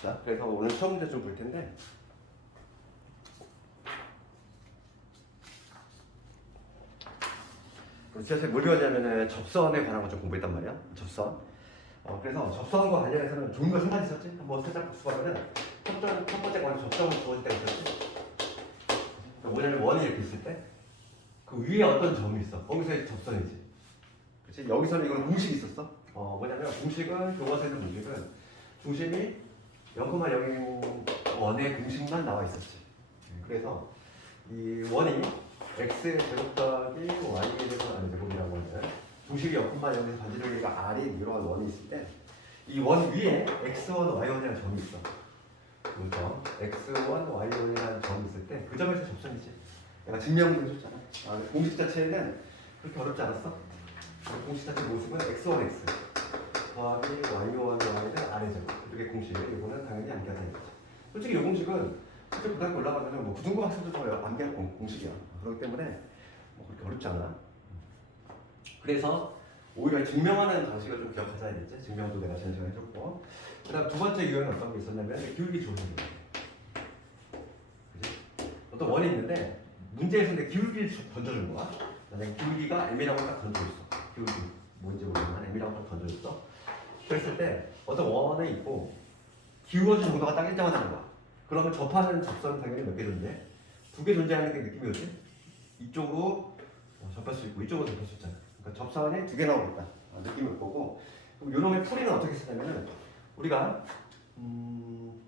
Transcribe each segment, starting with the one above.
봅시다. 그래서 오늘 처음 문제 좀 볼 텐데 제가 뭘 배웠냐면은 접선에 관한 거 좀 공부했단 말이야. 접선. 그래서 접선과 관련해서는 좋은 거 세 가지 있었지. 한번 살짝 복습하면은 첫 번째 건 접선을 주어질 때가 있었지. 뭐냐면 원이 이렇게 있을 때 그 위에 어떤 점이 있어. 거기서의 접선이지. 그렇지? 여기서는 이건 공식이 있었어. 뭐냐면 공식은 교과서에서 공식은 중심이 0,0인 원의 공식만 나와 있었지. 그래서 이 원이 x의 제곱 더하기 y의 제곱 아니 제곱이라고 하는 중식이 0,0에서 반지름이가 r이 이러한 원이 있을 때 이 원 위에 x1, y1이라는 점이 있어. 그 점, x1, y1이라는 점이 있을 때 그 점에서 접선이지. 내가 증명도 해줬잖아. 공식 자체는 그렇게 어렵지 않았어? 공식 자체 모습은 x1, x 더하기 y1, y는 r의 제곱. 이게 공식이에요. 이거는 당연히 암기하는 거지. 솔직히 이 공식은 실제 고등학교 올라가면 뭐 부등급 학생도 더 암기할 공식이야. 그렇기 때문에 뭐 그렇게 어렵지 않아. 그래서 오히려 증명하는 방식을 좀 기억하셔야겠지. 증명도 내가 지난 시간에 해줬고. 그 다음 두 번째 유형은 어떤 게 있었냐면 기울기 조절이야. 그치? 어떤 원이 있는데 문제에서 내 기울기를 던져준 거야. 만약에 기울기가 m이라고 딱 던져줬어. 기울기 뭔지 모르지만 m이라고 딱 던져줬어. 그랬을 때 어떤 원이 있고 기울어진 정도가 딱 일정하다는 거야. 그러면 접하는 접선은 당연히 몇 개 존재해? 두 개 존재하는 게 느낌이 오지? 이쪽으로 접할 수 있고 이쪽으로 접할 수 있잖아. 그러니까 접선이 두 개 나오겠다. 느낌이 올 거고. 그럼 요놈의 풀이는 어떻게 쓰냐면은 우리가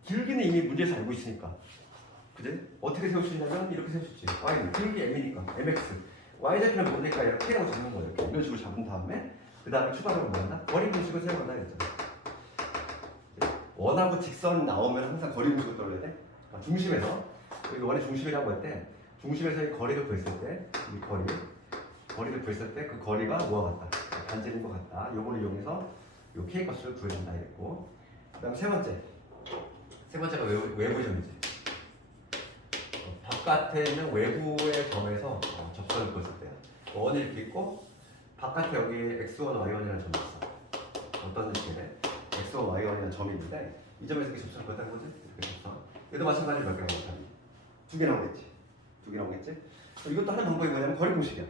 기울기는 이미 문제에서 알고 있으니까. 그지? 어떻게 세울 수 있냐면 이렇게 세울 수 있지. y는 기울기 m이니까 mx. y좌표는 모르니까 이렇게라고 잡는 거예요. 이렇게. 이런 식으로 잡은 다음에 그 다음에 추가로 뭐 한다? 거리 공식을 세워간다 했잖아. 원하고 직선 나오면 항상 거리 공식을 떠올려야 돼. 중심에서 여기 원의 중심이라고 할 때 중심에서의 거리를 구했을 때 이 거리를 구했을 때 그 거리가 뭐와 같다? 반지름인 것 같다. 요거를 이용해서 요 k 값을 구해준다 이랬고. 그다음 세 번째가 외부의 점이지. 바깥에 있는 외부의 점에서 접선을 구했을 때야. 원이 이렇게 있고 바깥에 여기 x1, y1이라는 점이 있어. 어떤 느낌이래? x1, y1이라는 점이 있는데 이 점에서 이렇게 접선을 구했다는 거지? 이렇게 접선. 얘도 마찬가지로 몇 개 나오겠다. 두 개 나오겠지. 두 개 나오겠지? 이것도 하는 방법이 뭐냐면 거리 공식이야.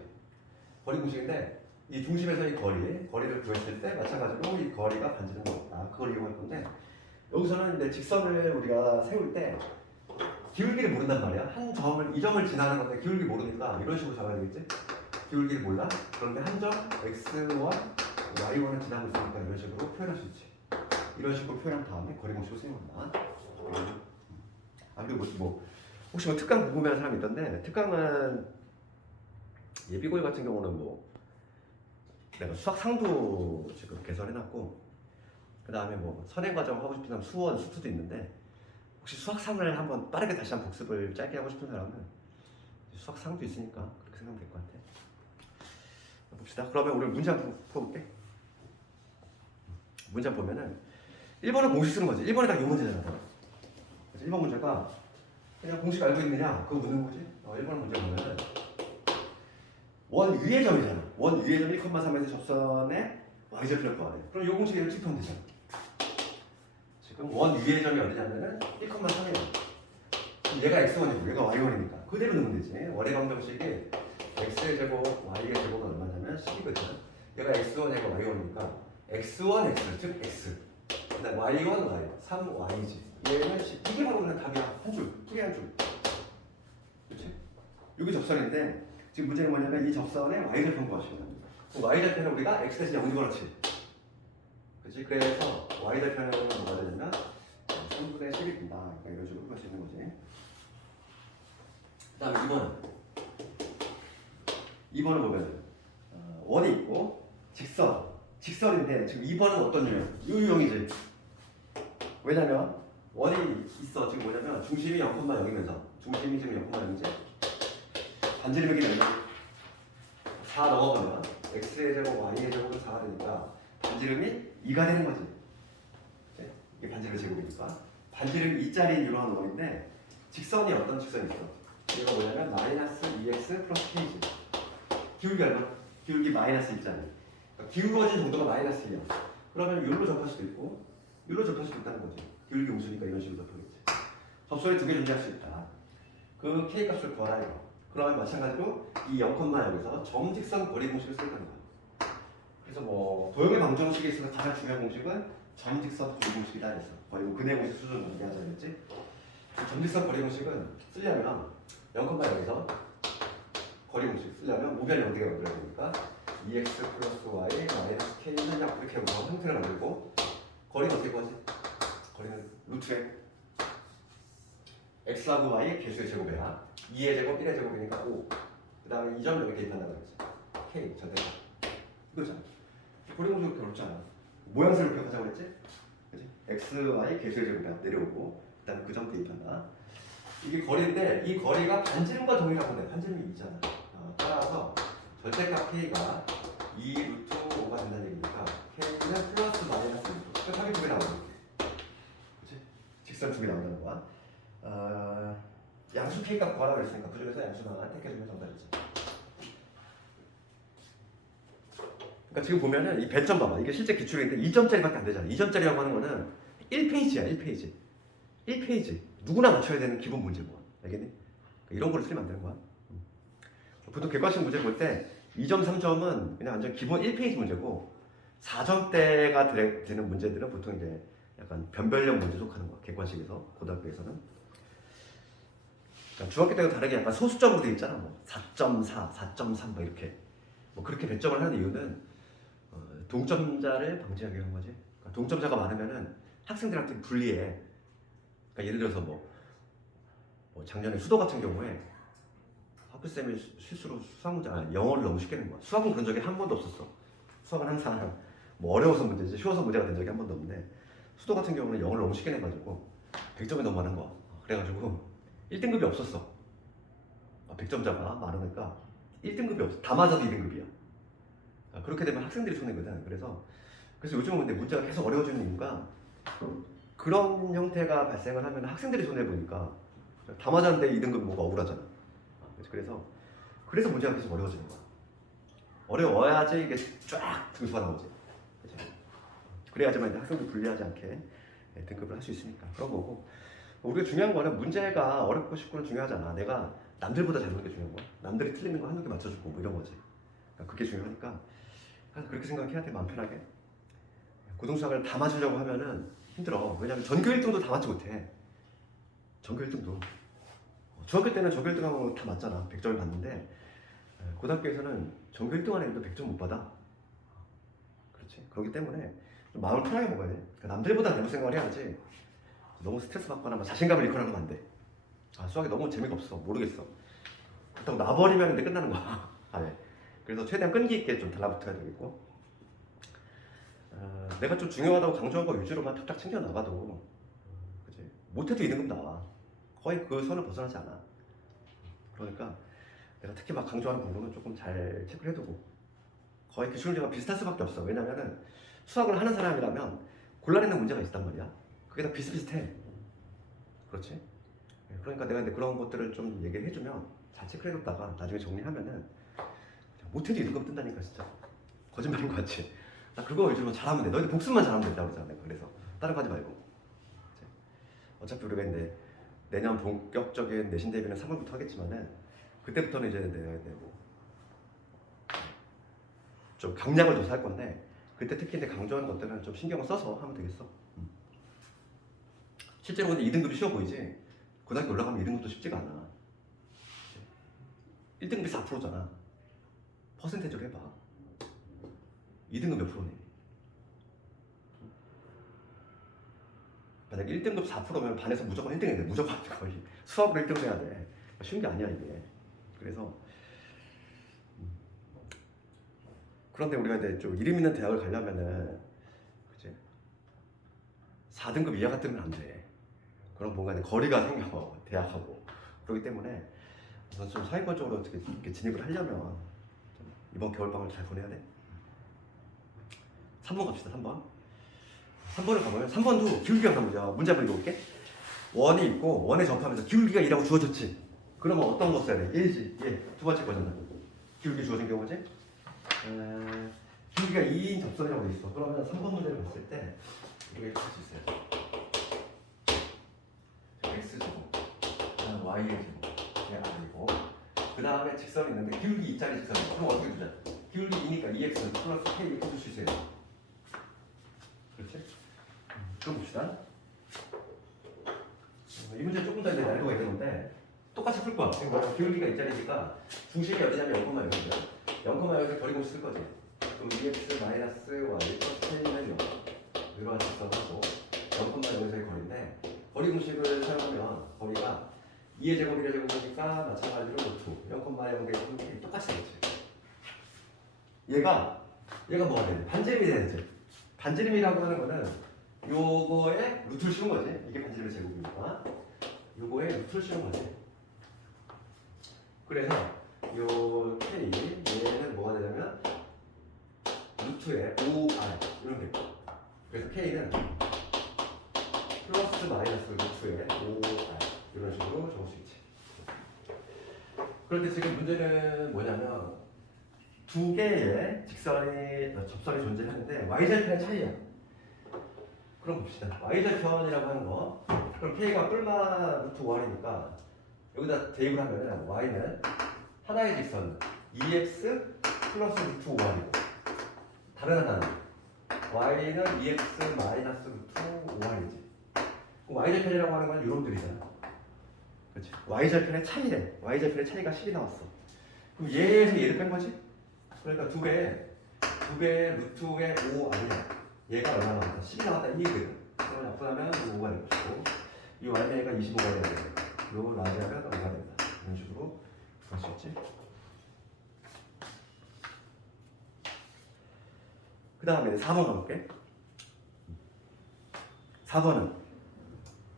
거리 공식인데 이 중심에서의 거리를 구했을 때 마찬가지로 이 거리가 반지름 거다. 그걸 이용할 건데 여기서는 이제 직선을 우리가 세울 때 기울기를 모른단 말이야. 이 점을 지나는 건데 기울기 모르니까 이런 식으로 잡아야 되겠지? 기울기를 몰라? 그런데 한 점 x와 y1을 지나고 있으니까 이런 식으로 표현할 수 있지. 이런 식으로 표현한 다음에 거리 공식을 사용한다. 그리고 혹시 특강 궁금해하는 사람이 있던데 특강은 예비고일 같은 경우는 내가 수학 상도 지금 개설해놨고 그 다음에 선행과정 하고 싶은 사람 수원, 수투도 있는데 혹시 수학상을 한번 빠르게 다시 한번 복습을 짧게 하고 싶은 사람은 수학상도 있으니까 그렇게 생각하면 될 것 같아. 봅시다. 그러면 우리 문제 한번 풀어볼게. 문제 한번 보면은 1번은 공식 쓰는 거지. 1번에 딱 이 문제잖아. 그래서 1번 문제가 그냥 공식 알고 있느냐 그거 묻는 거지. 1번 문제 보면은 원 위의 점이잖아. 원 위의 점이 1,3에서 접선에 y절표를 구하래. 그럼 이 공식을 찍으면 되잖아. 지금 원 위의 점이 어디냐면은 1,3이야. 얘가 x1이고 얘가 y1이니까 그대로 넣으면 되지. 원의 방정식이 x의 제곱, y의 제곱은 얼마냐면 10이거든. 얘가 x1, 얘가 y1이니까 x1, x, 즉 x. 그다음 y1, y, 3y지. 얘는 10. 이게 바로 그냥 답이야. 한 줄, 풀이 한 줄. 그렇지? 이게 접선인데 지금 문제는 뭐냐면 이 접선에 y절편 구하시면 됩니다. y절편은 우리가 x 대신 0 집어넣지. 그렇지? 그래서 y절편은 뭐가 되냐면 3분의 10이 된다. 그러니까 이런 식으로 풀 수 있는 거지. 그 다음에 2번을 보면 원이 있고 직선인데 지금 2번은 어떤 유형? 이 유형이지. 왜냐면 원이 있어. 지금 뭐냐면 중심이 0,0이면서 중심이 지금 0,0이지. 반지름의 길이 4 넘어가면 x의 제곱, y의 제곱은 4가 되니까 반지름이 2가 되는 거지. 이게 반지름 제곱이니까. 반지름이 2짜리인 이러한 원인데 직선이 어떤 직선이 있어? 얘가 뭐냐면 마이너스 2x 플러스 k지. 기울기 얼마? 기울기 마이너스 2짜리. 그러니까 기울어진 정도가 마이너스 2야. 그러면 여기로 접할 수도 있고 이로 접할 수 있다는 거지. 기울기 음수니까 이런 식으로 접하겠지. 접선이 두 개 존재할 수 있다. 그 k 값을 구하라 이거. 그러면 마찬가지로 이 0,0에서 점직선 거리 공식을 쓸 거야. 그래서 뭐 도형의 방정식에 있어서 가장 중요한 공식은 점직선 거리 공식이다 했어. 거의 뭐 근해 공식 수준으로 얘기하자 했지. 점직선 거리 공식은 쓰려면 0,0에서 거리 공식 쓰려면 우변이 어떻게 만들어야 되니까 2x 플러스 y 마이너스 k는 약 이렇게 해서 형태를 만들고 거리는 어떻게 구하지? 거리는 루트에 x하고 y의 개수의 제곱이야. 2의 제곱, 1의 제곱이니까 5. 그 다음에 이 점 여기 대입한다고 그랬지. k 전대가 이거잖아. 거리 공식 그렇게 어렵지 않아. 모양새를 기억하자고 그랬지? 그치? x, y 개수의 제곱이야. 내려오고 그 다음에 그 점 대입한다. 이게 거리인데 이 거리가 반지름과 동일하고 돼. 반지름이 2잖아. 따라서 절대값 k가 2 루트 5가 된다는 얘기니까 k는 플러스 마이너스 루트 끝하게 두개 나오는 거지. 그치? 직선 두 개 나온다는 거야. 양수 k값 구하라고 했으니까 그 중에서 양수만 택해주면 정답이지. 그러니까 지금 보면은 이 배점 봐봐. 이게 실제 기출인데 2점짜리밖에 안 되잖아. 2점짜리라고 하는 거는 1페이지야, 1페이지. 1페이지. 누구나 맞춰야 되는 기본 문제고. 알겠니? 그러니까 이런 거를 틀리면 안 되는 거야. 보통 객관식 문제 볼 때 2점, 3점은 그냥 완전 기본 1페이지 문제고 4점대가 되는 문제들은 보통 이제 약간 변별력 문제 속하는 거야. 객관식에서, 고등학교에서는. 그러니까 중학교 때와 다르게 약간 소수점으로 되어 있잖아. 뭐 4.4, 4.3 뭐 이렇게. 뭐 그렇게 배점을 하는 이유는 동점자를 방지하기 위한 거지. 그러니까 동점자가 많으면은 학생들한테 불리해. 그러니까 예를 들어서 뭐 작년에 수도 같은 경우에 학교쌤이 실수로 수학 문제, 영어를 너무 쉽게 낸 거야. 수학은 그런 적이 한 번도 없었어. 수학은 항상 뭐 어려워서 문제지 쉬워서 문제가 된 적이 한 번도 없는데 수도 같은 경우는 영어를 너무 쉽게 내가지고 100점이 너무 많은 거야. 그래가지고 1등급이 없었어. 100점자가 많으니까 1등급이 없어. 다 맞아도 2등급이야. 그렇게 되면 학생들이 손해거든. 그래서 요즘은 근데 문제가 계속 어려워지는 이유가 그런 형태가 발생을 하면 학생들이 손해 보니까 다 맞았는데 2등급이 뭐가 억울하잖아. 그래서 문제가 계속 어려워지는 거야. 어려워야지 이게 쫙 등수가 나오지. 그치? 그래야지만 이제 학생들 불리하지 않게 등급을 할 수 있으니까 그런 거고. 우리가 중요한 거는 문제가 어렵고 쉽고는 중요하잖아. 내가 남들보다 잘 보는 게 중요한 거야. 남들이 틀리는 거 한두 개 맞춰주고 뭐 이런 거지. 그러니까 그게 중요하니까 그렇게 생각해야 돼. 마음 편하게. 고등수학을 다 맞추려고 하면은 힘들어. 왜냐면 전교 1등도 다 맞지 못해. 전교 1등도. 중학교 때는 전교 1등하고 다 맞잖아. 100점을 받는데 고등학교에서는 전교 1등 안에 100점 못 받아. 그렇지. 그렇기 때문에 좀 마음을 편하게 먹어야 돼. 그러니까 남들보다 잘못 생각을 해야지. 너무 스트레스 받거나 막 자신감을 잃거나 하면 안 돼. 수학이 너무 재미가 없어. 모르겠어. 그렇다고 놔버리면 이제 끝나는 거야. 네. 그래서 최대한 끈기 있게 좀 달라붙어야 되겠고. 내가 좀 중요하다고 강조한 거 위주로만 탁탁 챙겨 나가도, 그치? 못해도 2등급 나와. 거의 그 선을 벗어나지 않아. 그러니까 내가 특히 막 강조하는 부분은 조금 잘 체크를 해두고 거의 기출 문제가 비슷할 수밖에 없어. 왜냐면은 수학을 하는 사람이라면 골라내는 문제가 있단 말이야. 그게 다 비슷비슷해. 그렇지? 그러니까 내가 이제 그런 것들을 좀 얘기를 해주면 잘 체크해뒀다가 나중에 정리하면은 못해도 2등급 뜬다니까 진짜. 거짓말인 것 같지? 나 그거 위주로 잘하면 돼. 너희들 복습만 잘하면 된다고 그러잖아. 내가 그래서 다른 거 하지 말고. 어차피 우리가 이제 내년 본격적인 내신 대비는 3월부터 하겠지만은 그때부터는 이제 내가 좀 강약을 둬서 할 건데 그때 특히 이제 강조하는 것들은 좀 신경을 써서 하면 되겠어. 실제로 근데 2등급이 쉬워 보이지 고등학교 올라가면 2등급도 쉽지가 않아. 1등급이 4%잖아. 퍼센테이지로 해봐. 2등급 몇 프로네? 만약 1등급 4%면 반에서 무조건 1등 해야 돼. 무조건 거의 수학으로 1등 해야 돼. 쉬운 게 아니야 이게. 그래서 그런데 우리가 이제 좀 이름 있는 대학을 가려면은 그치? 4등급 이하 같으면 안 돼. 그럼 뭔가 이제 거리가 생겨 대학하고. 그렇기 때문에 우선 좀 사회권적으로 어떻게 이렇게 진입을 하려면 이번 겨울방을 잘 보내야 돼. 3번 갑시다. 3번. 3번을 가보면 3번도 기울기가 나오죠. 문제 한번 읽어볼게. 원이 있고 원에 접하면서 기울기가 2라고 주어졌지. 그러면 어떤 거 써야 돼? 예지. 예. 두 번째 거잖아. 기울기 주어진 경우지. 기울기가 2인 접선이라고 돼 있어. 그러면 3번 문제를 봤을 때 이렇게 할 수 있어요. x제곱 그다음 y의 제곱 이게 아니고 그 다음에 직선이 있는데 기울기 2짜리 직선 그럼 어떻게 두자? 기울기 2니까 2x 플러스 k 이렇게 둘 수 있어요. 그렇지? 그럼 봅시다. 이 문제 조금 더 이제 난이도가 있는 건데 똑같이 풀 거야. 지금 뭐야? 기울기가 2짜리니까 중심이 어디냐면 0,0이거든. 0,0에서 거리공식 쓸 거지. 그럼 2x 마이너스 y 플러스 k는 0 이런 직선하고 0,0에서의 거리인데 거리 공식을 사용하면 거리가 2의 제곱 1의 제곱이니까 마찬가지로 루트 0,0의 똑같이 되겠지. 얘가 뭐가 되지? 반지름이 되지. 반지름이라고 하는 거는 요거에 루트를 씌운 거지. 이게 반지름의 제곱이니까 요거에 루트를 씌운 거지. 그래서 요 k 얘는 뭐가 되냐면 루트에 5r 이런 게 있고 그래서 k는 플러스 마이너스 루트에 5r 이런 식으로 적을 수 있지. 그런데 지금 문제는 뭐냐면 두 개의 접선이 존재하는데 y절편의 차이야. 그럼 봅시다. y절편이라고 하는 거 그럼 k가 뿔마 루트 5r이니까 여기다 대입을 하면 y는 하나의 직선 2x 플러스 루트 5r이고 다른 하나는 y는 2x 마이너스 루트 5r이지. y절편이라고 하는 건 이놈들이잖아. 그렇지? y절편의 차이래. y절편의 차이가 10이 나왔어. 그럼 얘에서 얘를 뺀 거지? 그러니까 두 배 루트의 5 아니야. 얘가 얼마 나왔다? 10이 나왔다. 이 얘기거든. 그러면 약분하면 5가 될 것이고 이 y가 25가 돼야 돼. 요 라지아가 5가 된다. 이런 식으로 할 수 있지. 그 다음에 4번 가볼게. 4번은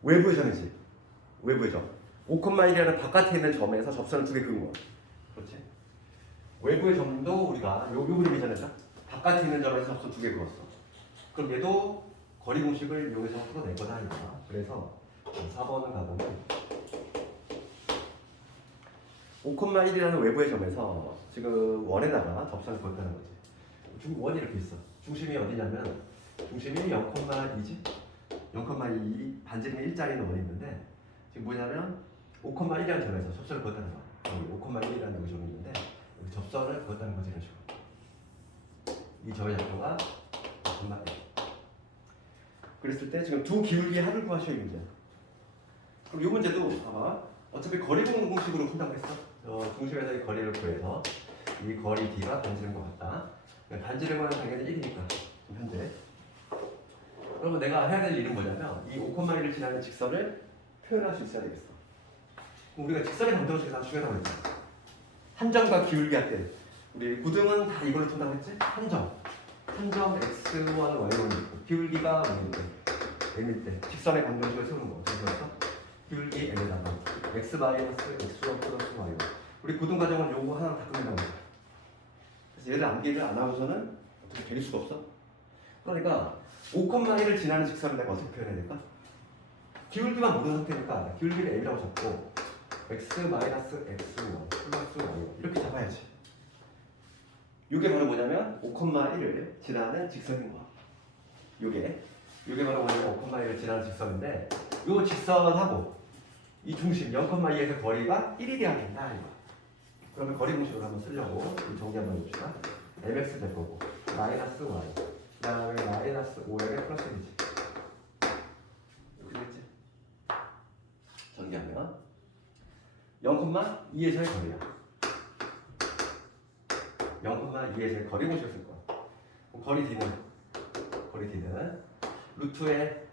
외부의 점이지. 외부의 점. 5,1이라는 바깥에 있는 점에서 접선을 두 개 그은 거야. 그렇지? 외부의 점도 우리가 요 그림이잖아. 바깥에 있는 점에서 접선 두 개 그었어. 그럼 얘도 거리 공식을 이용해서 풀어낼 거다 이거야. 그래서 4번을 가보면 5,1이라는 외부의 점에서 지금 원에다가 접선을 그었다는 거지. 원이 이렇게 있어. 중심이 어디냐면 중심이 0,2지? 0,2 반지름이 1짜리는 원이 있는데 지금 뭐냐면 5,1이라는 점에서 접선을 그었다는 거야. 여기 5,1이라는 여기 점이 있는데 여기 접선을 그었다는 거지 이런 식으로. 이 점의 좌표가 5,1. 그랬을 때 지금 두 기울기의 합을 구하셔야 문제야. 그럼 이 문제도 봐봐. 어차피 거리 공식으로 푼다고 했어. 중심에서의 거리를 구해서 이 거리 D가 반지름과 같다. 반지름은 당연히 1이니까 현재. 그러면 내가 해야 될 일은 뭐냐면 이 5,1을 지나는 직선을 표현할 수 있어야 되겠어. 그럼 우리가 직선의 방정식이 다 중요하다고 했잖아. 한 점과 기울기 할 때 우리 고등은 다 이걸로 푼다고 했지? 한 점 x1, y1이 있고 기울기가 m일 때 직선의 방정식을 세우는 거. 그래서 기울기 m에다가 x 마이너스 x1 플러스 y1 우리 고등 과정은 요거 하나 다 끝낸다고 했어. 그래서 얘를 암기를 안 하고서는 어떻게 될 수가 없어. 그러니까 5,1을 지나는 직선을 내가 어떻게 표현해야 될까? 기울기만 모르는 상태니까 기울기를 m이라고 잡고 x 마이너스 x1 플러스 y1 이렇게 잡아야지. 이게 바로 뭐냐면 5,1을 지나는 직선인 거야. 이게 바로 뭐냐면 5,1을 지나는 직선인데 이 직선하고 이 중심 0,2에서 거리가 1이 돼야 된다 이거. 그러면 거리 공식으로 한번 쓰려고 정리 한번 해봅시다. mx 될 거고 마이너스 y 그 다음에 마이너스 5에 플러스 1이지. 이렇게 됐지? 전개하면 0,2에서의 거리야. 0,2에서의 거리 공식을 쓸 거야. 거리 D는 루트에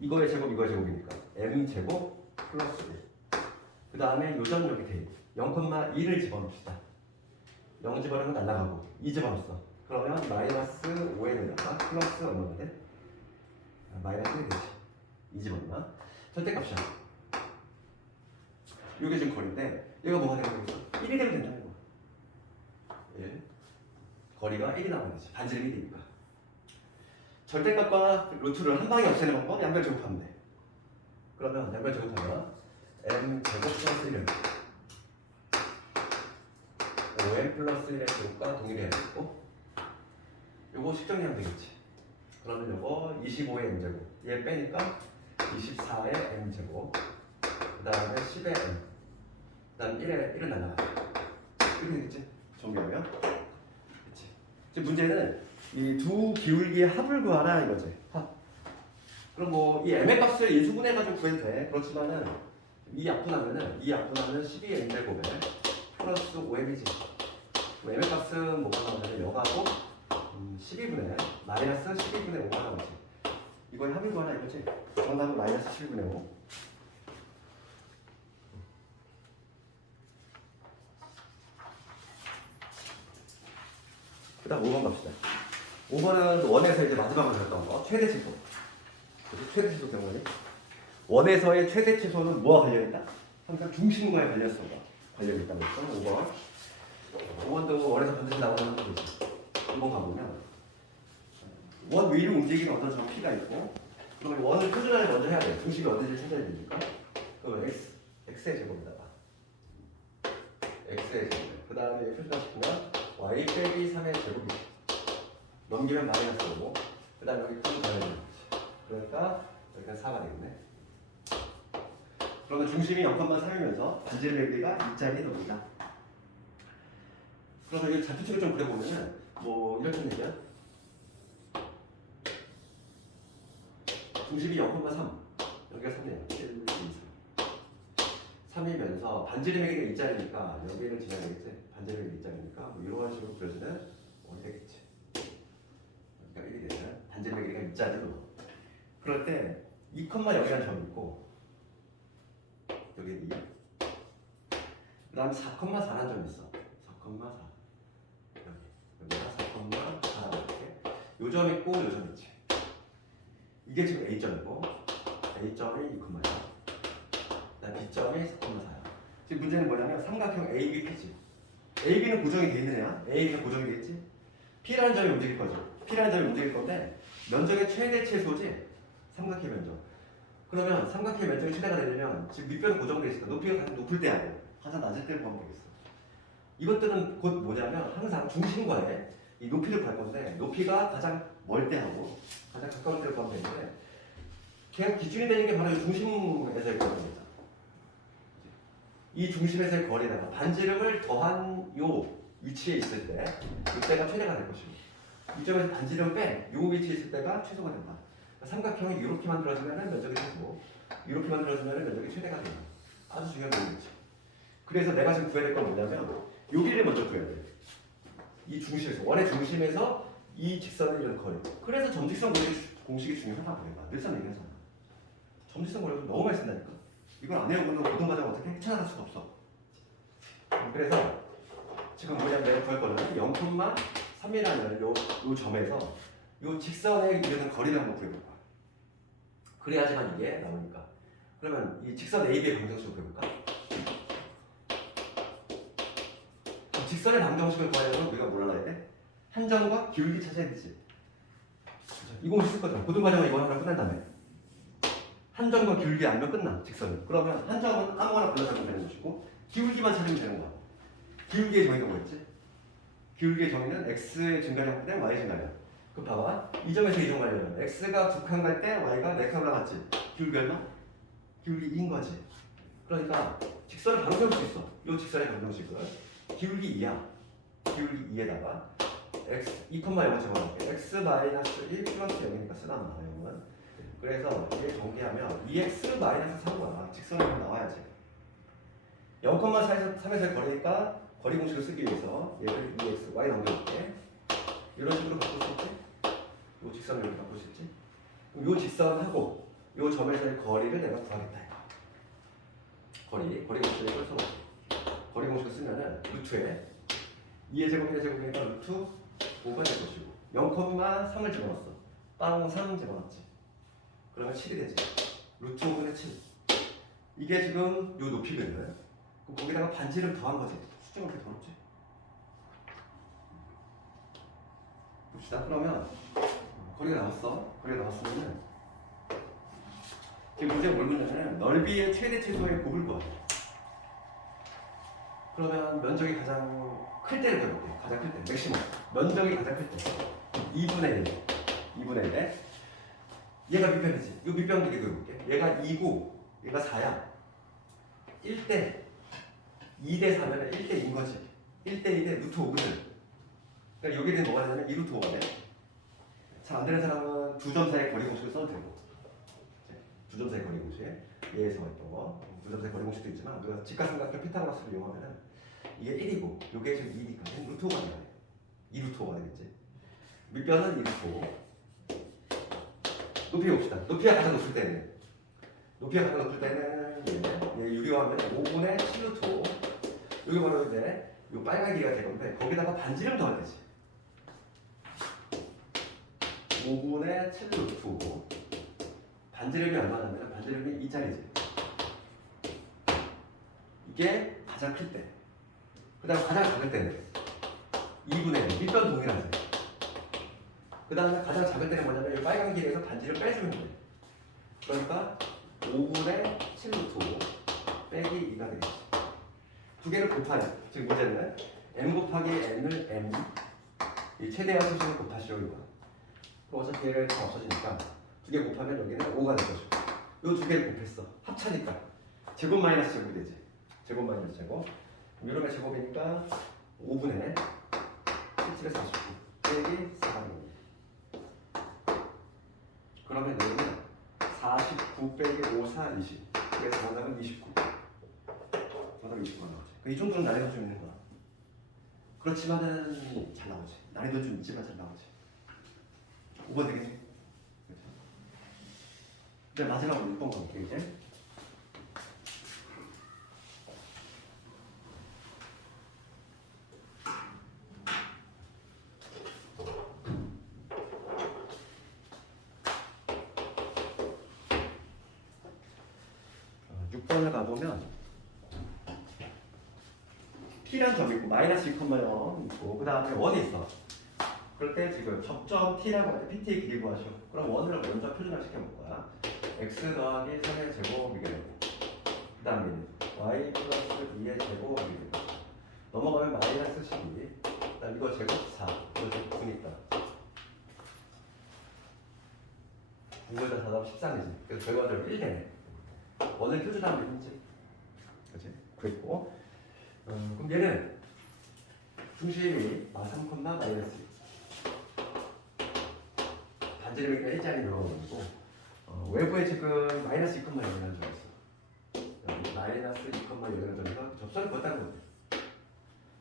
이거의 제곱이니까 m제곱 플러스 1. 그 다음에 요점 여기 대입 0,2를 집어넣읍시다. 0 집어넣으면 날라가고 2 집어넣었어. 그러면 마이너스 5n에다가 플러스 얼마인데? 마이너스 1이 되지. 2 집어넣으면 절대값이야. 이게 지금 거리인데 얘가 뭐가 되는 거겠어? 1이 되면 된다는 거야. 1. 거리가 1이 나와야 되지. 반지름이 1이니까. 절대값과 루트를 한 방에 없애는 방법 양변 제곱하면 돼. 그러면 양변 제곱하면 m 제곱 플러스 1은 5m 플러스 1의 제곱과 동일해야 되고 요거 식정리하면 되겠지. 그러면 요거 25의 m제곱 얘 빼니까 24의 m제곱 그 다음에 10의 m 그 다음 1은 날라가요. 이렇게 되겠지? 정리하면 그치? 지금 문제는 이 두 기울기의 합을 구하라 이거지. 합. 그럼 뭐 이 m의 값을 인수분해가지고 구해도 돼. 그렇지만은 이 약분하면은 12m제곱에 플러스 5m이지. m의 값은 뭐가 나오냐면 여가고 12분의 마이너스 12분의 5가 나오지. 이걸 합을 구하라 이거지. 정답은 마이너스 12분의 5. 그 다음 5번 갑시다. 5번은 원에서 이제 마지막으로 했던 거 최대 최소. 최대 최소 때문에 원에서의 최대 최소는 뭐와 관련있다? 항상 중심과의 관련있다고 했죠. 5번도 원에서 반드시 나오는 거지. 5번 가보면 원 위로 움직이는 어떤 저 P가 있고 그러면 원을 표준화를 먼저 해야 돼. 중심이 어딘지 찾아야 되니까. 그러면 X의 제곱에다가 X의 제곱 그 다음에 표준화시키면 Y 빼기 3의 제곱이 넘기면 마이너스 5고 그 다음에 여기 9 더해야 되는 거지. 그러니까 여기가 4가 되겠네. 그러면 중심이 0,3이면서 반지름의 길이가 2짜리 넘기다. 그러면 이 좌표축을 좀 그려보면은 뭐 이렇게 되죠. 중심이 0,3 여기가 3네요. 1, 2, 3 3이면서 반지름의 길이가 2짜리니까 여기를 지나야 되겠지. 반지름의 길이 2짜리니까 뭐 이런 식으로 그려지는 원이 되겠지. 여기가 1이 되면 반지름의 길이가 2짜리로 그럴 때 2,0이라는 점이 있고 여기 2 그 다음에 4,4라는 점이 있어. 4,4 여기가 4,4 이렇게 요 점 있고 요 점 있지. 이게 지금 A점이고 A점이 2,0야 그다음 B점이 4,4야. 지금 문제는 뭐냐면 삼각형 ABP지. AB는 고정이 돼 있느냐? AB는 고정이 돼 있지? P라는 점이 움직일 거죠. P라는 점이 움직일 건데 면적의 최대 최소지. 삼각형 면적. 그러면 삼각형 면적이 최대가 되려면 지금 밑변은 고정돼 있으니까 높이가 가장 높을 때 하고 가장 낮을 때를 구하면 되겠어. 이것들은 곧 뭐냐면 항상 중심과의 이 높이를 구할 건데 높이가 가장 멀 때 하고 가장 가까울 때를 구하면 되는데 걔가 기준이 되는 게 바로 이 중심에서의 거리입니다. 이 중심에서의 거리다가 반지름을 더한 요 위치에 있을 때 이때가 최대가 될 것이고 이 점에서 반지름 뺀 요 위치에 있을 때가 최소가 된다. 삼각형이 이렇게 만들어지면 면적이 최소고 이렇게 만들어지면 면적이 최대가 된다. 아주 중요한 부분이죠. 그래서 내가 지금 구해야 될 건 뭐냐면 여기를 먼저 구해야 돼. 이 중심에서 원의 중심에서 이 직선을 이루는 거리. 그래서 점직선 공식이 중요하다 보니까 늘상 얘기하잖아. 점직선 거리를 너무 많이 쓴다니까. 이걸 안 외우고는 고등과정 어떻게 찾아갈 수가 없어. 그래서 지금 뭐냐면 내가 구할 거는 0,3이라는 요 점에서 요 직선에 이루는 거리를 한번 구해볼까. 그래야지만 이게 나오니까. 그러면 이 직선 AB의 방정식을 구해볼까? 직선의 방정식을 구하려면 우리가 뭘 알아야 돼? 한 점과 기울기 찾아야 되지. 이 공식 쓸 거잖아. 고등과정은 이거 하나 끝난 다음에 한 점과 기울기 알면 끝나. 직선은. 그러면 한 점은 아무거나 불러주면 되는 것이고 기울기만 찾으면 되는 거야. 기울기의 정의가 뭐였지? 기울기의 정의는 x의 증가량 대 y 증가량. 그 봐봐. 이 점에서 이 점 가려면 x가 2칸 갈 때 y가 4칸 올라갔지. 기울기 얼마? 기울기 2인 거지. 그러니까 직선을 바로 세울 수 있어. 이 직선의 방정식을 기울기 2야. 기울기 2에다가 x 2,0을 집어넣을게. x 마이너스 1 플러스 0이니까 쓰다 나와요. 그래서 이게 정리하면 2x 마이너스 3과 직선으로 나와야지. 0,3에서 거리니까 거리 공식을 쓰기 위해서 얘를 2x, y 넘겨볼게. 이런 식으로 바꿀 수 있지? 이 직선을 이렇게 바꿀 수 있지? 이 직선하고 이 점에서의 거리를 내가 구하겠다. 거리 공식을 써볼게. 거리 공식을 쓰면은 루트에 2의 제곱, 1의 제곱이니까 루트 5가 될 것이고 0,3을 집어넣었어. 빵 3 집어넣었지. 그러면 7이 되지. 루트 5분의 7. 이게 지금 요 높이거든. 그럼 거기다가 반지름 더한 거지. 수정을 이렇게 더럽지. 봅시다. 그러면 거리가 나왔어. 거리가 나왔으면은 지금 문제가 뭘 묻냐면 넓이의 최대 최소의 곱을 구하래. 그러면 면적이 가장 클 때를 구해볼게. 가장 클 때. 맥시멈. 면적이 가장 클 때. 2분의 1. 2분의 1에 얘가 밑변이지. 이 밑변 얘기 그려볼게. 얘가 2고 얘가 4야. 1대 2대 4면 1대 2인 거지. 1대 2대 루트 5거든. 그러니까 여기에 대해 뭐가 되냐면 2루트 5가 돼. 잘 안 되는 사람은 두 점 사이 거리 공식을 써도 되고. 두 점 사이 거리 공식. 얘에서 했던 거. 두 점 사이 거리 공식도 있지만 우리가 직각삼각형 피타고라스를 이용하면은 이게 1이고 요게 지금 2니까 루트 5가 되네. 2루트 5가 되겠지. 밑변은 2루트 5. 높이 봅시다. 높이가 가장 높을 때는 얘 유리화하면 5분의 7루트 5. 여기 바로 이제 요 빨간 길이가 되는데 거기다가 반지름 더하면 되지. 5분의 7루트 5. 반지름이 얼마냐면 반지름이 2짜리지. 이게 가장 클 때. 그 다음 가장 작을 때는 2분의 1. 밑변 동일하지. 그 다음에 가장 작을 때는 뭐냐면 이 빨간 길이에서 반지름 빼주면 돼. 그러니까 5분의 7루트 5 빼기 2가 되겠지. 두 개를 곱하냐. 지금 문제는 m 곱하기 n을 m 이 최대한 수식을 곱하시오 이거. 그럼 어차피 얘가 다 없어지니까 두 개 곱하면 여기는 5가 될 거죠. 이 두 개를 곱했어. 합차니까 제곱 마이너스 제곱이 되지. 제곱 마이너스 제곱. 이러면 제곱이니까 5분의 17에 49 빼기 4가 됩니다. 그러면 여기는 49 빼기 5, 4, 20. 그래서 정답은 29. 정답은 29가 나오지. 이 정도는 난이도 좀 있는 거야. 그렇지만은 잘 나오지. 난이도 좀 있지만 잘 나오지. 5번 되겠지? 그렇죠? 이제 마지막으로 6번 가볼게 이제. 을 가보면 t라는 점이 있고 마이너스 2,0 있고 그 다음에 1이 있어. 그럴 때 지금 접점 t라고 할 때 pt의 길이 구하시오. 그럼 1을 먼저 표준화 시켜볼 거야. x 더하기 3의 제곱이 되고 그 다음에 y 플러스 2의 제곱이 되고 넘어가면 마이너스 12. 그 다음 이거 제곱 4 이거 제곱 9니까 이거다 답 13이지. 그래서 결과적으로 1 되네. 원을 표준하면 되지. 그치? 그랬고 그럼 얘는 중심이 3, 마이너스 반지름이니까 일자리 넣어가지고 외부에 지금 마이너스 2, 0이라는 줄 알았어. 여기 마이너스 2, 0이라는 점에서 접선을 그었다는 거지.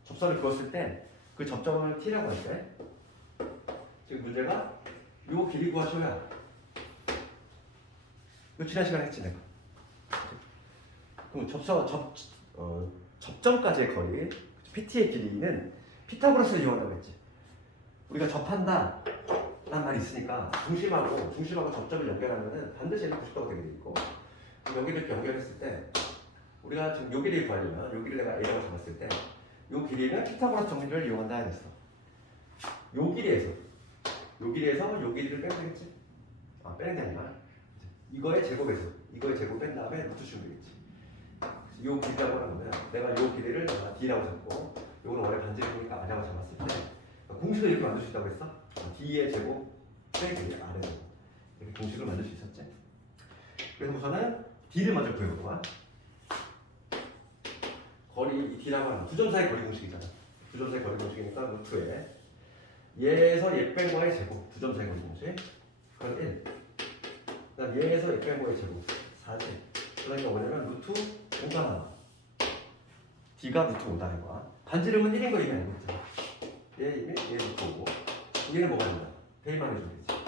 접선을 그었을 때 그 접점을 t라고 할 때 지금 문제가 요 길이 구하셔야 요 지난 시간에 했지 내가. 그럼 접점까지의 거리, PT의 길이는 피타고라스를 이용한다고 했지. 우리가 접한다 라는 말이 있으니까 중심하고 접점을 연결하면은 반드시 90도가 되게 돼 있고 여기를 이렇게 연결했을 때 우리가 지금 요 길이를 구하려면 요 길이를 내가 A라고 잡았을 때 요 길이는 피타고라스 정리를 이용한다 해야겠어. 요 길이에서 요 길이를 빼면 되겠지? 아 빼는 게 아니라 이거의 제곱에서 이거의 제곱 뺀 다음에 루트 주면 되겠지. 요 길이라고 하면 내가 요 길이를 내가 D라고 잡고 요거는 원래 반지름이니까 R라고 잡았을 때 공식을 이렇게 만들 수 있다고 했어? D의 제곱 빼기 R의 제곱 이렇게 공식을 만들 수 있었지? 그래서 우선은 D를 먼저 구해볼 거야. 거리 이 D라고 하는 두 점 사이 거리 공식이잖아. 두 점 사이 거리 공식이니까 루트에 얘에서 얘 뺀 거의 제곱 두 점 사이 거리 공식 그건 1. 그다음 얘에서 얘 뺀 거의 제곱 4지. 그러니까 뭐냐면 루트 5가 나와. D가 루트 5다 이거야. 반지름은 1인 거 이미 알고 있잖아. 얘 루트 5고 얘는 뭐가 된다? 대입만 해주면 되지.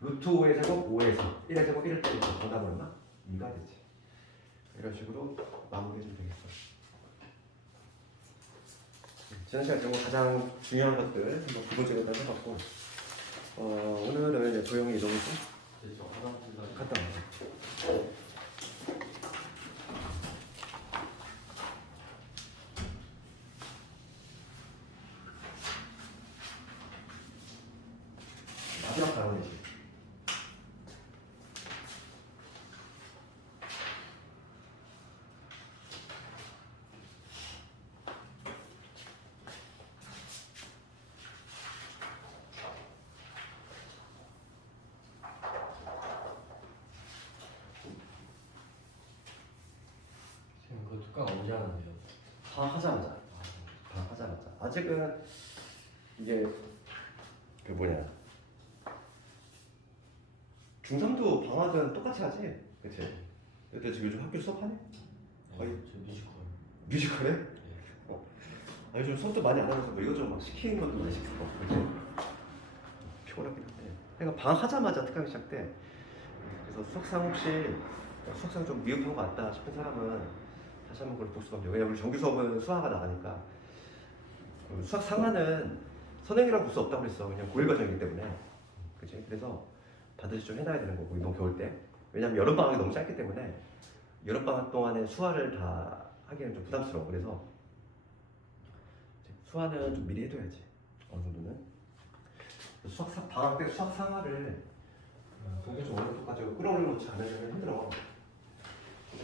루트 5의 제곱 5에서 1의 제곱 1을 빼면 정답은 얼마? 2가 되지. 이런 식으로 마무리해주면 되겠어. 지난 시간에 가장 중요한 것들 기본적으로 다 해봤고 오늘은 이제 조용히 너무 갔다 와요. 마지막 단원이지. 언제 하는데요? 방학하자마자. 방학하자마자. 아직은 이게 그 뭐냐. 중3도 방학은 똑같이 하지, 그치? 근데 지금 요즘 학교 수업하네? 거의 저 뮤지컬. 뮤지컬에? 네. 아, 요즘 수업도 많이 안 하면서 뭐 이것저것 막 시키는 것도 많이 시키고, 그치? 피곤하긴 한데. 그러니까 방학하자마자 특강이 시작돼. 그래서 수학상 혹시 수학상 좀 미흡한 거 같다 싶은 사람은 다시 한번 그걸 복습하면 돼요. 왜냐면 우리 정규 수업은 수화가 나가니까. 그 수학 상하는 선행이라고 볼 수 없다고 그랬어. 그냥 고일 과정이기 때문에. 그치? 그래서 반드시 좀 해놔야 되는 거고, 이번 겨울 때. 왜냐면 여름방학이 너무 짧기 때문에 여름방학 동안에 수화를 다 하기에는 좀 부담스러워. 그래서 수화는 좀 미리 해둬야지. 어느 정도는. 방학 때 수학 상하를 동계적 원래부터까지 끌어올려놓지 않으면 힘들어.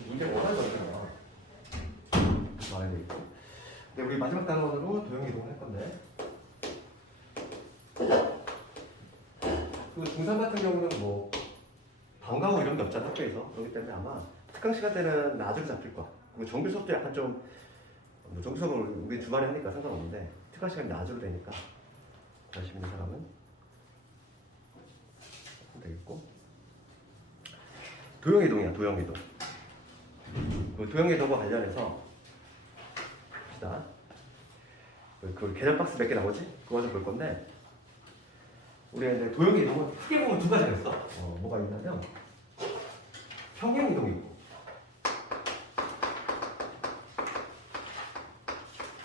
문제가 워낙 많잖아. 말해야 되겠고. 근데 우리 마지막 단원으로 도형 이동을 할 건데, 그 중3 같은 경우는 뭐 방과후 이런 게 없잖아, 학교에서. 그렇기 때문에 아마 특강 시간 때는 낮으로 잡힐 거야. 그리고 정규 수업도 약간 좀, 뭐 정규 수업을 우리 주말에 하니까 상관없는데 특강 시간이 낮으로 되니까 관심 있는 사람은 하면 되겠고. 도형 이동이야, 도형 이동. 그 도형 이동과 관련해서 봅시다. 그 계산 박스 몇 개 나오지? 그거 좀 볼 건데, 우리가 이제 도형 이동은 크게 보면 두 가지가 있어. 뭐가 있냐면 평행 이동이 있고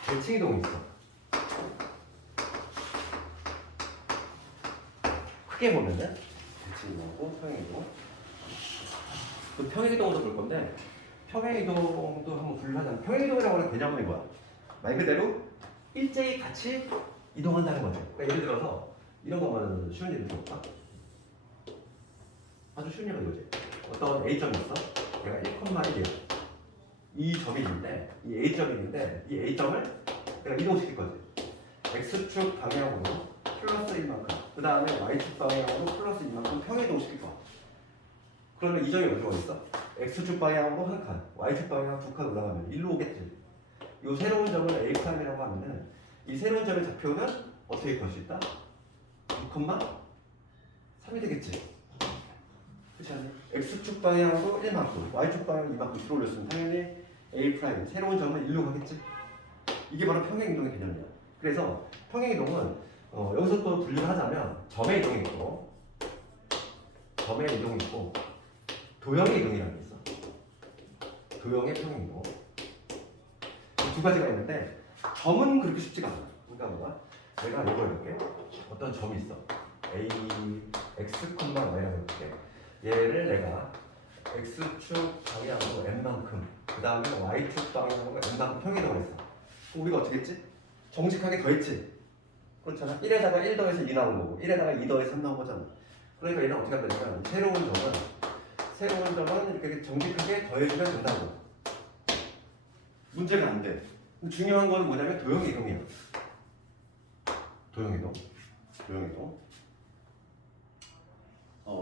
대칭 이동이 있어. 크게 보면은 대칭 이동하고 평행 이동. 그 평행 이동으로 볼 건데, 평행 이동도 한번 분류하자면 평행 이동이라고 하는 개념이 뭐야? 말 그대로 일제히 같이 이동한다는 거죠. 그러니까 예를 들어서 이런 것만 쉬운 예를 들어볼까? 아주 쉬운 예가 이거지. 어떤 A점이 있어. 얘가 1,1이야. 이 점이 있는데, 이 A점이 있는데, 이 A점을 내가 이동시킬 거지. X축 방향으로 플러스 1만큼, 그 다음에 Y축 방향으로 플러스 2만큼 평행 이동시킬 거야. 그러면 이 점이 어디로 있어? X축 방향으로 한 칸, Y축 방향 두 칸 올라가면 1로 오겠지. 이 새로운 점을 A'이라고 하면은, 이 새로운 점의 좌표는 어떻게 걸 수 있다? 2,3이 되겠지. 그렇지 않니? X축 방향으로 1만큼, Y축 방향으로 2만큼 뒤로 올렸으면 당연히 A', 새로운 점은 1로 가겠지. 이게 바로 평행 이동의 개념이야. 그래서 평행 이동은 여기서 또 분류를 하자면 점의 이동이 있고, 점의 이동이 있고, 도형의 이동이라는 게 있어. 도형의 평행 이동. 두 가지가 있는데, 점은 그렇게 쉽지가 않아. 그러니까 뭐가? 내가 이거 이렇게 어떤 점이 있어. A, X, Y라고 해볼게. 얘를 내가 X축 방향으로 N만큼, 그 다음에 Y축 방향으로 N만큼 평행이동을 했어. 그럼 우리가 어떻게 했지? 정직하게 더했지? 그렇잖아. 1에다가 1 더해서 2 나온 거고, 1에다가 2 더해서 3 나온 거잖아. 그러니까 얘는 어떻게 하면 되냐면, 새로운 점은 이렇게 정직하게 더해주면 된다고. 문제가 안 돼. 중요한 거는 뭐냐면 도형 이동이야. 도형 이동.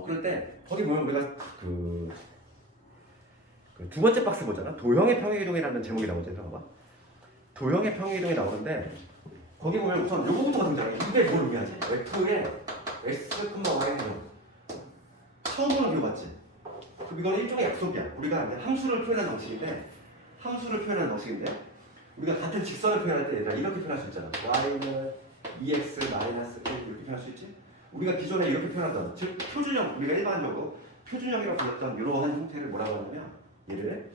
그럴 때 거기 보면 우리가 그 두 번째 박스 보잖아. 도형의 평행 이동이라는 제목이 나오지. 봐봐. 도형의 평행 이동이 나오는데, 거기 보면 우선 요거부터가 등장해. 이게 뭘 의미하지? F의 X, Y는 처음 보는 거 맞지? 그럼 이건 일종의 약속이야. 우리가 함수를 표현하는 방식인데, 우리가 같은 직선을 표현할 때 얘들아 이렇게 표현할 수 있잖아. Y는 2x 마이너스 1 이렇게 표현할 수 있지? 우리가 기존에 이렇게 표현하던, 즉 표준형, 우리가 일반적으로 표준형이라고 불렀던 이러한 형태를 뭐라고 하냐면, 얘를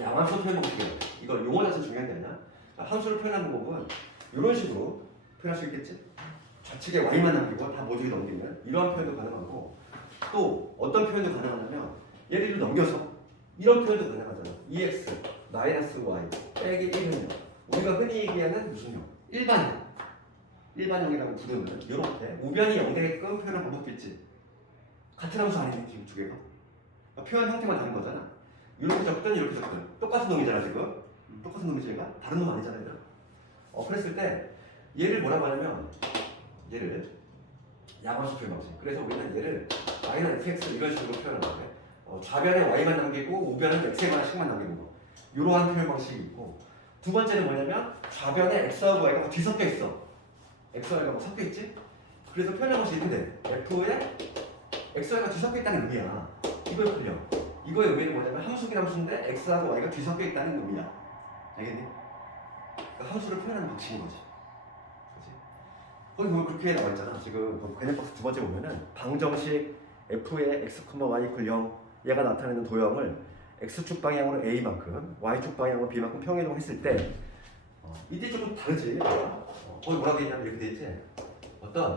양함수 표현 방식이에요. 이걸 용어 자체 중요한 게 아니라 함수를 표현하는 방법은 이런 식으로 표현할 수 있겠지? 좌측에 y만 남기고 다 모듈이 넘기면 이러한 표현도 가능하고, 또 어떤 표현도 가능하냐면 얘를 넘겨서 이런 표현도 가능하잖아. 2x 마이너스 y 빼기 1은 우리가 흔히 얘기하는 무슨 형? 일반형이라고 부르는 이렇게 우변이 0되게끔 표현하는 방법도 있지. 같은 함수 아니지 지금 두 개가. 표현 형태만 다른 거잖아. 이렇게 적든 이렇게 적든 똑같은 놈이잖아 지금. 똑같은 놈이지 얘가? 다른 놈 아니잖아 얘들아. 그랬을 때 얘를 뭐라고 하냐면, 얘를 양함수 표현 방식. 그래서 우리는 얘를 마이너스 fx 이런 식으로 표현하는데, 좌변에 y만 남기고 우변은 x만씩만 남기는 거. 이러한 표현 방식이 있고, 두 번째는 뭐냐면 좌변에 x하고 y가 뒤섞여 있어. x와 y가 섞여 있지? 그래서 표현 방식이 이렇게 돼. f에 x와 y가 뒤섞여 있다는 의미야. 이거에 풀려. 이거의 의미는 뭐냐면 함수긴 함수인데 x하고 y가 뒤섞여 있다는 의미야. 알겠니? 그러니까 함수를 표현하는 방식인 거지. 그렇지? 거기 보면 그렇게 나와 있잖아. 지금 그래프박스 두 번째 보면은 방정식 f의 x, y = 0 얘가 나타내는 도형을 x축 방향으로 a만큼, y축 방향으로 b만큼 평이동했을 때 이때 조금 다르지. 거기 뭐라고 했냐면 이렇게 돼 있지. 어떤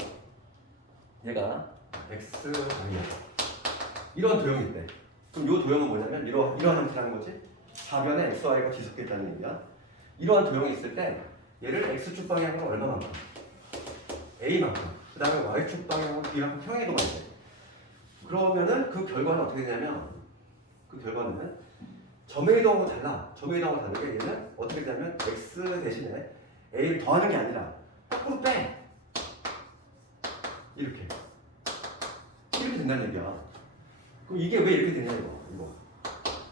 얘가 x 방향 이런 도형이 있대. 그럼 이 도형은 뭐냐면 이러한 형태라는 거지. 좌변에 x, y가 뒤섞여 있다는 얘기야. 이러한 도형이 있을 때 얘를 x축 방향으로 얼마만큼? a만큼. 그 다음에 y축 방향으로 b만큼 평이동할 때. 그러면은 그 결과는 어떻게 되냐면 그 결과는 점의 이동하고 달라. 점의 이동하고 다르게 얘는 어떻게 되냐면 x 대신에 a를 더하는 게 아니라 거꾸로 빼. 이렇게 된다는 얘기야. 그럼 이게 왜 이렇게 되냐 이거.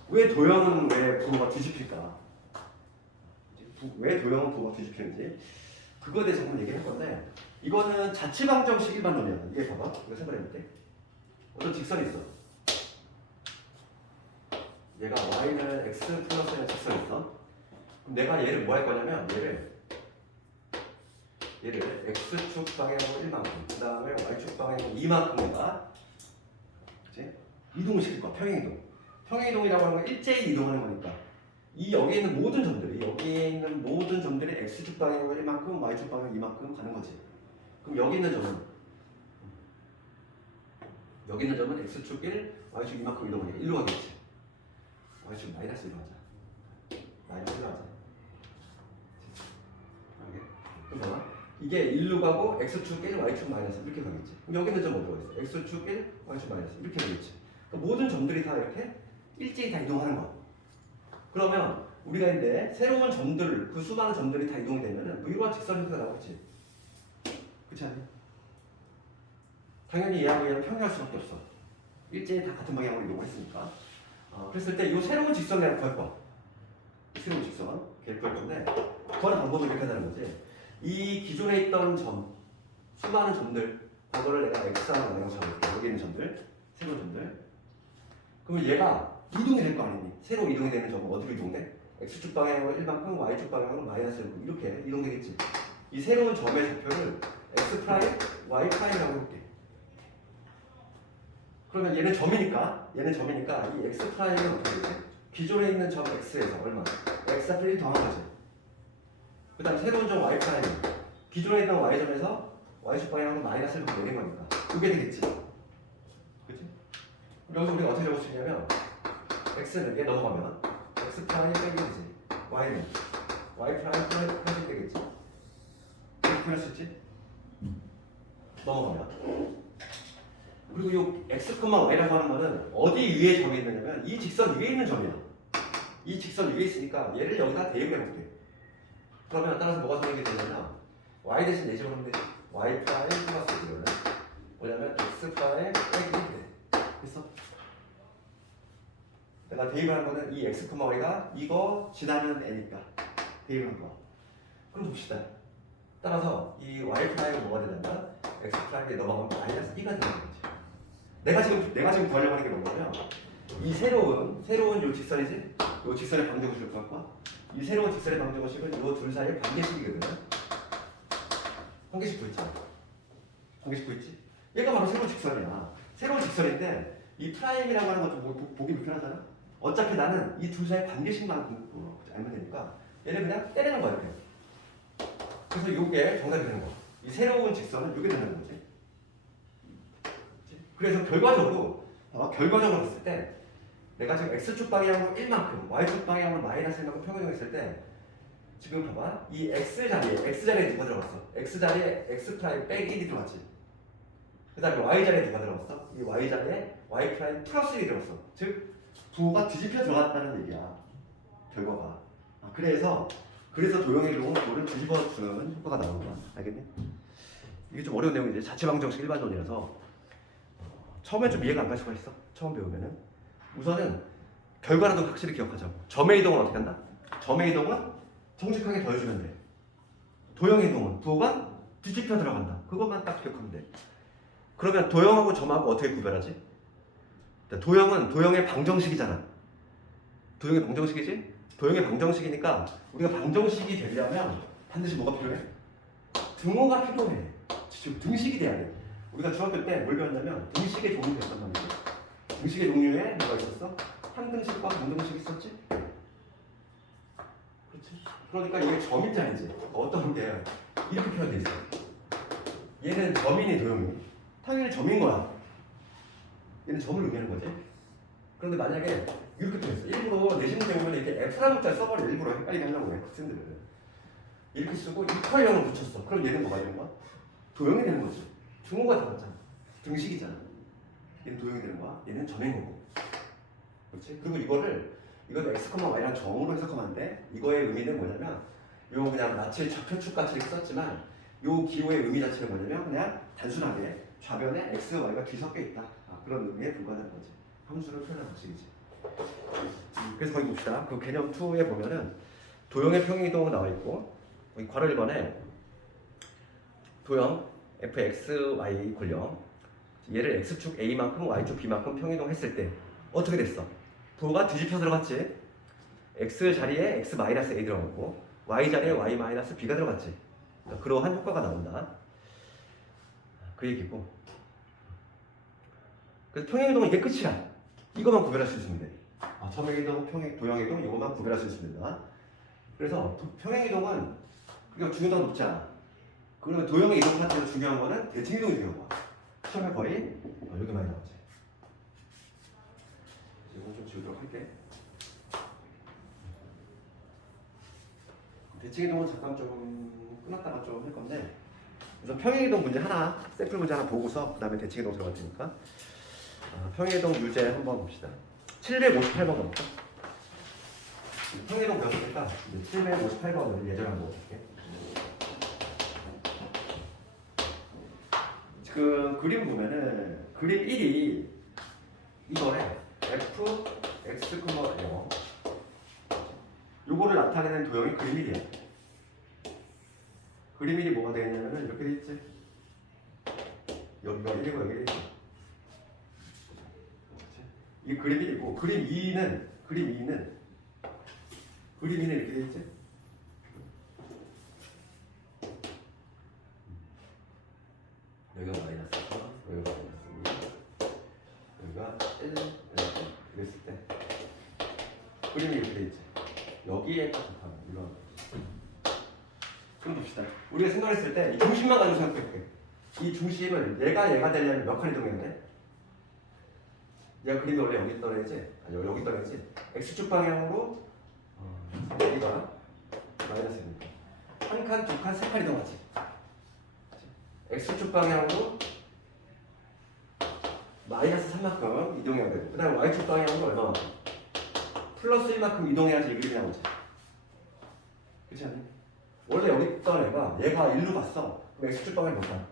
왜 도형은 왜 부호가 뒤집힐까? 왜 도형은 부호가 뒤집히는지 그거에 대해서 한번 얘기할 건데, 이거는 자취방정식 일반론이야. 이게 봐봐. 이거 생각해볼게. 어떤 직선이 있어. 얘가 y는 x 플러스의 직선이 있어. 그럼 내가 얘를 뭐 할 거냐면 얘를 x축 방향으로 1만큼, 그 다음에 y축 방향으로 2만큼 내가 그치? 이동을 시킬 거야. 평행이동. 평행이동이라고 하는 건 일제히 이동하는 거니까 여기에 있는 모든 점들이 x축 방향으로 1만큼, y축 방향으로 2만큼 가는 거지. 그럼 여기 있는 점은 x축 1, y축 2만큼 이동하니까 1로 가겠지. y축 마이너스 1로 하자. 마이너스 1로 하자. 그럼 뭐야? 이게 1로 가고 x축 1, y축 마이너스 이렇게 가겠지. 그럼 여기 있는 점 어디가 있어? x축 1, y축 마이너스 이렇게 가겠지. 그러니까 모든 점들이 다 이렇게 일제히 다 이동하는 거야. 그러면 우리가 이제 새로운 점들, 그 수많은 점들이 다 이동이 되면은 뭐 이러한 직선 형태가 나오겠지. 그렇지 않니? 당연히 얘하고 얘는 평행할 수밖에 없어. 일제히 다 같은 방향으로 이동을 했으니까. 그랬을 때 이 새로운 직선을 구할 거야. 새로운 직선, 걔를 구할 건데 구하는 방법은 이렇게 한다는 거지. 이 기존에 있던 점, 수많은 점들, 그거를 내가 x하고 나눠서 잡을게. 여기 있는 점들, 새로운 점들. 그러면 얘가 이동이 될 거 아니니? 새로 이동이 되는 점은 어디로 이동돼? x축 방향으로 1만큼, y축 방향으로 마이너스 1만큼 이렇게 이동되겠지. 이 새로운 점의 좌표를 x 프라임, y 프라임이라고 해볼게. 그러면 얘는 점이니까 이 x 프라임은 어떻게 되지? 기존에 있는 점 x에서 얼마? x 앞에 1 더한 거지. 그 다음 새로운 점 y 프라임, 기존에 있던 y점에서 y축 방향으로 마이너스 1만큼 내린 거니까 이게 되겠지. 그치? 여기서 우리가 어떻게 적을 수 있냐면 x는 얘 넘어가면 x 프라임 빼기 되지. y는 y 프라임 빼기 되겠지. 이렇게 표현할 수 있지? 넘어가면. 그리고 이 x, y라고 하는 말은 어디 위에 점이 있느냐면 이 직선 위에 있는 점이야. 이 직선 위에 있으니까 얘를 여기다 대입을 해볼게. 그러면 따라서 뭐가 생기게 되냐면 y 대신 내집을 하면 되지. y 프라임 플러스 이거는 뭐냐면 x 프라임 빼기 돼. 됐어? 내가 대입을 한 거는 이 x, y가 이거 지나는 애니까 대입을 한 거야. 그럼 봅시다. 따라서 이 y 프라임은 뭐가 되냐면 x 프라임에 넘어가면 마이너스 2가 되는 거지. 내가 지금 구하려고 하는 게 뭐냐면 이 새로운 요 직선이지? 요 직선의 방정식을 구할 거야. 이 새로운 직선의 방정식은 요 둘 사이의 관계식이거든. 관계식 구했지? 관계식 구했지? 얘가 바로 새로운 직선이야. 새로운 직선인데 이 프라임이라고 하는 거 좀 보기 불편하잖아? 어차피 나는 이 둘 사이의 관계식만 알면 되니까 얘를 그냥 때리는 거야, 이렇게. 그래서 요게 정답이 되는 거야. 이 새로운 직선은 요게 되는 거지. 그래서 결과적으로 봤을 때 내가 지금 x축 방향으로 1만큼, y축 방향으로 마이너스 1만큼 평행했을 때 지금 봐봐. 이 x자리에 누가 들어갔어? x자리에 x 프라임 빼기 1이 들어갔지. 그 다음에 y자리에 누가 들어갔어? 이 y자리에 y 프라임 플러스 1이 들어갔어. 즉 부호가 뒤집혀 들어갔다는 얘기야. 결과가. 그래서 도형의 경우는 뒤집어주는 효과가 나오는 거야. 알겠니? 이게 좀 어려운 내용이지. 자취방정식 일반론이라서 처음에 좀 이해가 안 갈 수가 있어. 처음 배우면은. 우선은 결과라도 확실히 기억하자고. 점의 이동은 어떻게 한다? 점의 이동은 정직하게 더해주면 돼. 도형의 이동은 부호가 뒤집혀 들어간다. 그것만 딱 기억하면 돼. 그러면 도형하고 점하고 어떻게 구별하지? 도형은 도형의 방정식이잖아. 도형의 방정식이지? 도형의 방정식이니까 우리가 방정식이 되려면 반드시 뭐가 필요해? 등호가 필요해. 등식이 돼야 돼. 우리가 중학교 때 뭘 배웠냐면 등식의 종류가 있단 말이지. 등식의 종류에 뭐가 있었어? 한등식과 강등식 있었지? 그렇지? 그러니까 이게 점인지 아닌지 어떤 게 이렇게 표현돼 있어. 얘는 점이니 도형이? 당연히 점인 거야. 얘는 점을 의미하는 거지. 그런데 만약에 이렇게 표현했어. 일부러 내신 문제 보면 이렇게 F라는 문자 써버려. 일부러 헷갈리게 하려고 해. 학생들은 이렇게 쓰고 이퀄형을 붙였어. 그럼 얘는 뭐가 되는 거야? 도형이 되는 거지. 등호가 들어갔잖아. 등식이잖아. 얘는 도형이 되는 거야. 얘는 점인 거고. 그렇지? 그리고 이거를 x, y랑 정으로 해석하면 안 돼. 이거의 의미는 뭐냐면 요 그냥 마치 좌표축 같이 이렇게 썼지만 요 기호의 의미 자체는 뭐냐면 그냥 단순하게 좌변에 x, y가 뒤섞여 있다. 그런 의미에 불과하다는 거지. 함수를 표현하는 방식이지. 그래서 거기 봅시다. 그 개념 2에 보면은 도형의 평행이동 나와 있고 여기 괄호 1번에 도형 fx, y 굴령 얘를 x축 a만큼 y축 b만큼 평행이동 했을 때 어떻게 됐어? 부호가 뒤집혀 들어갔지. x 자리에 x-a 들어갔고 y 자리에 y-b가 들어갔지. 그러니까 그러한 효과가 나온다. 그 얘기고. 그래서 평행이동은 이게 끝이야. 이것만 구별할 수 있으면 돼. 점행이동, 도형이동 이것만 구별할 수 있습니다. 그래서 평행이동은 그러니까 중요도가 높지 않아. 그러면 도형의 이동 파트에서 중요한 거는 대칭이동이 중요한 거야. 시험에 거의 여기 많이 나오지. 이건 좀 지우도록 할게. 대칭이동은 잠깐 좀 끝났다가 좀 할 건데 우선 평행이동 문제 하나, 샘플 문제 하나 보고서 그 다음에 대칭이동 들어갈 테니까 평행이동 유제 한번 봅시다. 758번 가볼까? 평행이동 배웠으니까 758번을 예제로 한번 볼게. 그 그림 보면은 그림 1이 이번에 f, x, 0 요거를 나타내는 도형이 그림 1이야. 그림 1이 뭐가 되겠냐면은 이렇게 돼 있지. 여기가 1이고 여기 1이고. 이 그림 1이고 그림 2는 이렇게 돼 있지. 여기가 마이너스 4, 여기가 마이너스 2, 여기가 1, 이렇게 그랬을 때 그림이 이렇게 돼 있지. 여기에 가깝하면 이런. 좀 봅시다. 우리가 생각했을 때 이 중심만 가지고 생각할게. 이 중심을 얘가 되려면 몇 칸 이동해야 돼? 얘가 그림이 원래 여기 있던 애지? 아니 여기 있던 애지? x축 방향으로 여기가 마이너스 1이니까 한 칸, 두 칸, 세 칸 이동하지. x축 방향으로 마이너스 3만큼 이동해야 되고 그 다음에 y축 방향으로 얼마만큼? 플러스 1만큼 이동해야지 이 그림이 나오지. 그렇지 않니? 원래 여기 있던 얘가 1로 갔어. 그럼 x축 방향이 몇 칸?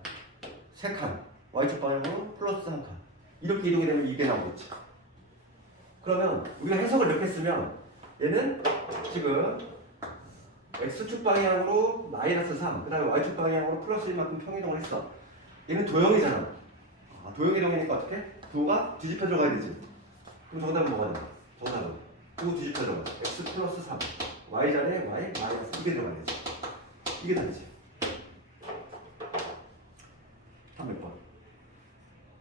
3칸. y축 방향으로 플러스 1칸. 이렇게 이동이 되면 이게 나오겠지. 그러면 우리가 해석을 이렇게 쓰면 얘는 지금 x축 방향으로 마이너스 3, 그 다음에 y축 방향으로 플러스 1만큼 평이동을 했어. 얘는 도형이잖아. 도형이동이니까 어떻게? 부호가 뒤집혀 들어가야 되지. 그럼 정답은 뭐가 돼? 정답은 부호 뒤집혀 들어가. x 플러스 3, y 자리에 y 마이너스 이게 들어가야 되지. 이게 다르지. 3 몇 번?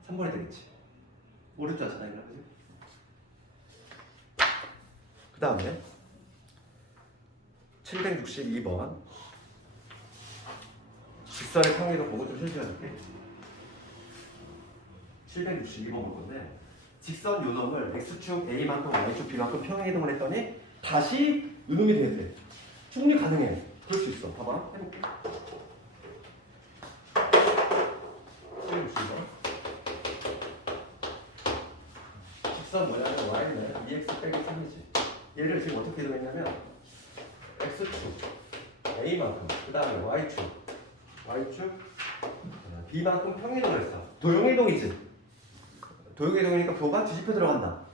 3번이 되겠지. 어렵지 않잖아, 이거. 그지? 그 다음에 762번 직선의 평행이동 보고 좀 실수해줄게. 762번 볼 건데 직선 요놈을 x축 a만큼 y축 b만큼 평행이동을 했더니 다시 요놈이 돼야 돼. 충분히 가능해. 그럴 수 있어. 봐봐. 해볼게. 762번 직선 뭐냐면 y는 2x 빼기 3이지. 얘를 지금 어떻게 이동했냐면 x축 a만큼 그 다음에 y축 b만큼 평행이동을 했어. 도형이동이지. 도형이동이니까 부호가 뒤집혀 들어간다.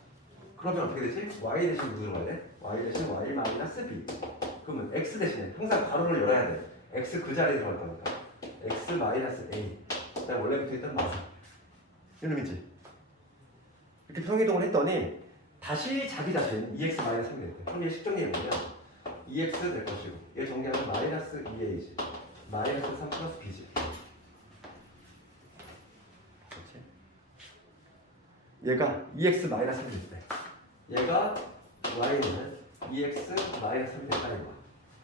그러면 어떻게 되지? y 대신 누구 들어가야 돼? y 대신 y 마이너스 b. 그러면 x 대신에 항상 가로를 열어야 돼. x 그 자리에 들어갈 거니까. x 마이너스 a. 그다음 원래 붙어있던 마사. 이런 의미지. 이렇게 평이동을 했더니 다시 자기 자신 2x 마이너스 3이 됐대. 그럼 얘 식정리해 보면 2x 될 것이고 얘 정리하면 마이너스 2a지. 마이너스 3 플러스 b지. 그렇지? 얘가 2x 마이너스 3이 됐대. 얘가 y는 2x 마이너스 3이 됐다는 거야.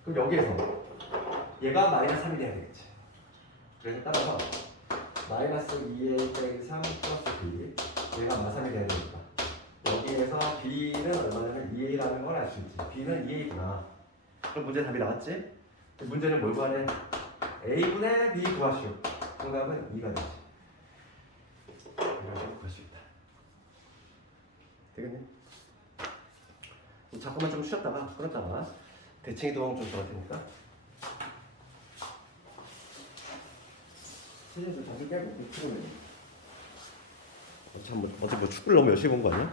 그럼 여기에서 얘가 마이너스 3이 돼야 되겠지. 그래서 따라서 마이너스 2a 빼기 3 플러스 b 얘가 마삼이 돼야 되니까 여기에서 b는 얼마냐면 2a라는 걸 알 수 있지. b는 2a구나. 그럼 문제 답이 나왔지? 문제는 뭘 구하래? a분의 b 구하시오. 정답은 2가 되지. 이렇게 구할 수 있다. 되겠니? 잠깐만 좀 쉬었다가 끊었다가 대칭 이동 좀 들어갈 테니까 시즌 좀 자주 깨고 피곤해. 어제 뭐 축구를 너무 열심히 본 거 아니야?